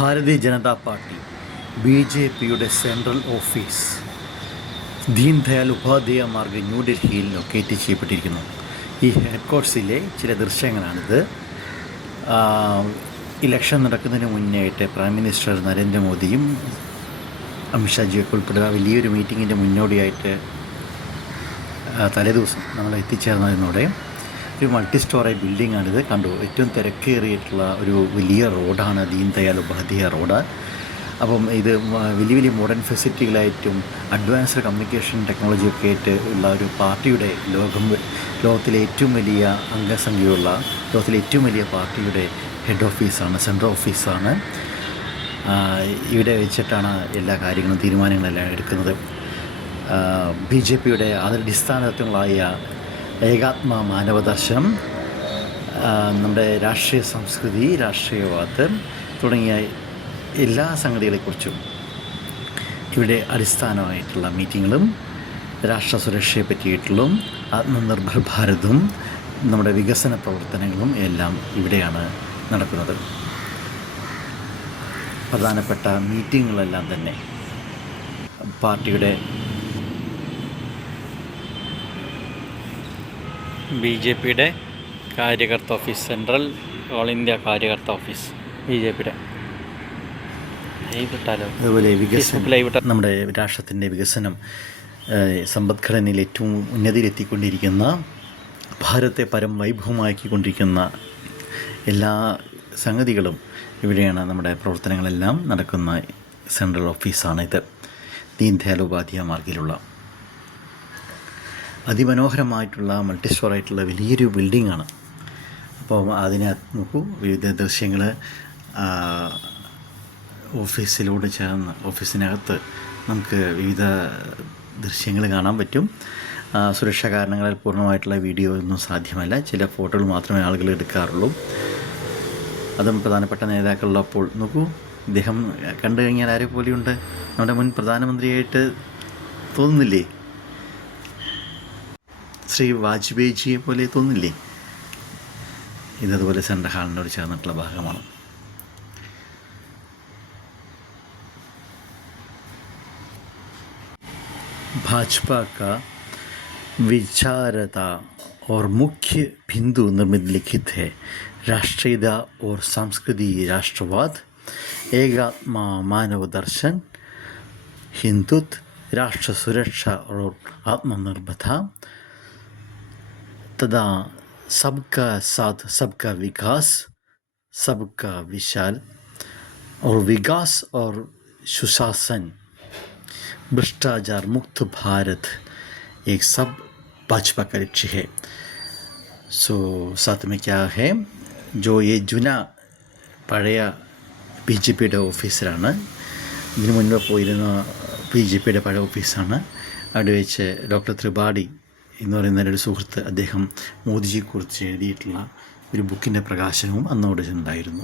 Bharatiya Janata party BJPയുടെ central office Deen Dayal Upadhyaya Marg ന്യൂഡൽഹിയിൽ locate ചെയ്യപ്പെട്ടിരിക്കുന്നു. ഈ ഹെഡ്ക്വാർട്ടേഴ്സിലെ ചില ദൃശ്യങ്ങളാണിത്. ഇലക്ഷൻ നടക്കുന്നതിന് മുന്നേ ആയിട്ട് പ്രൈം മിനിസ്റ്റർ നരേന്ദ്രമോദിയും അമിത്ഷാജിയൊക്കെ ഉൾപ്പെടുക വലിയൊരു മീറ്റിങ്ങിൻ്റെ മുന്നോടിയായിട്ട് തലേദിവസം നമ്മൾ എത്തിച്ചേർന്നതിനോടെ ഒരു മൾട്ടി സ്റ്റോറി ബിൽഡിങ്ങാണിത്. കണ്ടു, ഏറ്റവും തിരക്കേറിയിട്ടുള്ള ഒരു വലിയ റോഡാണ് ദീൻ ദയാൽ ഉപാധ്യായ റോഡ്. അപ്പം ഇത് വലിയ വലിയ മോഡേൺ ഫെസിലിറ്റികളായിട്ടും അഡ്വാൻസ്ഡ് കമ്മ്യൂണിക്കേഷൻ ടെക്നോളജിയൊക്കെ ആയിട്ട് ഉള്ള ഒരു പാർട്ടിയുടെ ലോകത്തിലെ ഏറ്റവും വലിയ അംഗസംഖ്യയുള്ള ലോകത്തിലെ ഏറ്റവും വലിയ പാർട്ടിയുടെ ഹെഡ് ഓഫീസാണ്, സെൻട്രൽ ഓഫീസാണ്. ഇവിടെ വെച്ചിട്ടാണ് എല്ലാ കാര്യങ്ങളും തീരുമാനങ്ങളെല്ലാം എടുക്കുന്നത്. BJPയുടെ അടിസ്ഥാന തത്വങ്ങളായ ഏകാത്മ മാനവദർശനം, നമ്മുടെ രാഷ്ട്രീയ സംസ്കൃതി, രാഷ്ട്രീയവാദം തുടങ്ങിയ എല്ലാ സംഗതികളെക്കുറിച്ചും ഇവിടെ അടിസ്ഥാനമായിട്ടുള്ള മീറ്റിങ്ങുകളും രാഷ്ട്ര സുരക്ഷയെ പറ്റിയിട്ടുള്ള ആത്മനിർഭർ ഭാരതും നമ്മുടെ വികസന പ്രവർത്തനങ്ങളും എല്ലാം ഇവിടെയാണ് നടക്കുന്നത്. പ്രധാനപ്പെട്ട മീറ്റിങ്ങുകളെല്ലാം തന്നെ പാർട്ടിയുടെ BJPയുടെ കാര്യകർത്ത ഓഫീസ്, സെൻട്രൽ ഓൾ ഇന്ത്യ കാര്യകർത്ത ഓഫീസ് BJPയുടെ അതുപോലെ നമ്മുടെ രാഷ്ട്രത്തിൻ്റെ വികസനം, സമ്പദ്ഘടനയിൽ ഏറ്റവും ഉന്നതിയിലെത്തിക്കൊണ്ടിരിക്കുന്ന, ഭാരതത്തെ പരം വൈഭവമാക്കിക്കൊണ്ടിരിക്കുന്ന എല്ലാ സംഗതികളും ഇവിടെയാണ് നമ്മുടെ പ്രവർത്തനങ്ങളെല്ലാം നടക്കുന്ന സെൻട്രൽ ഓഫീസാണിത്. ദീൻ ദയാൽ ഉപാധ്യായ മാർഗിലുള്ള അതിമനോഹരമായിട്ടുള്ള മൾട്ടി സ്റ്റോറായിട്ടുള്ള വലിയൊരു ബിൽഡിങ്ങാണ്. അപ്പോൾ അതിനകത്ത് നോക്കൂ, വിവിധ ദൃശ്യങ്ങൾ ഓഫീസിലൂടെ ചേർന്ന് ഓഫീസിനകത്ത് നമുക്ക് വിവിധ ദൃശ്യങ്ങൾ കാണാൻ പറ്റും. സുരക്ഷാ കാരണങ്ങളാൽ പൂർണ്ണമായിട്ടുള്ള വീഡിയോ ഒന്നും സാധ്യമല്ല, ചില ഫോട്ടോകൾ മാത്രമേ ആളുകൾ എടുക്കാറുള്ളൂ. അതും പ്രധാനപ്പെട്ട നേതാക്കളുള്ളപ്പോൾ നോക്കൂ, ഇദ്ദേഹം കണ്ടു കഴിഞ്ഞാൽ ആരെ പോലെയുണ്ട്? നമ്മുടെ മുൻ പ്രധാനമന്ത്രിയായിട്ട് തോന്നുന്നില്ലേ? ശ്രീ വാജ്പേയിജിയെ പോലെ തോന്നില്ലേ? ഇതതുപോലെ സെൻട്രൽ ഹാളിനോട് ചേർന്നിട്ടുള്ള ഭാഗമാണ്. भाजपा का विचारता और मुख्य बिंदु निर्मित लिखित है: राष्ट्रीयता और सांस्कृतिक राष्ट्रवाद, एकात्मा मानव दर्शन, हिंदुत्व, राष्ट्र सुरक्षा और आत्मनिर्भरता तथा सबका साथ सबका विकास, सबका विशाल और विकास और सुशासन, भ्रष्टाचार मुक्त भारत, एक सब भाजपा का लक्ष्य है. सो साथ में क्या है, जो ये जुना പഴയ BJPയുടെ ഓഫീസിലാണ്. ഇതിനു മുൻപ് പോയിരുന്ന BJPയുടെ പഴയ ഓഫീസാണ്. അവിടെ വെച്ച് ഡോക്ടർ ത്രിപാഠി എന്ന് പറയുന്ന ഒരു സുഹൃത്ത്, അദ്ദേഹം മോദിജിയെക്കുറിച്ച് എഴുതിയിട്ടുള്ള ഒരു ബുക്കിൻ്റെ പ്രകാശനവും അന്നവിടെ ഉണ്ടായിരുന്നു.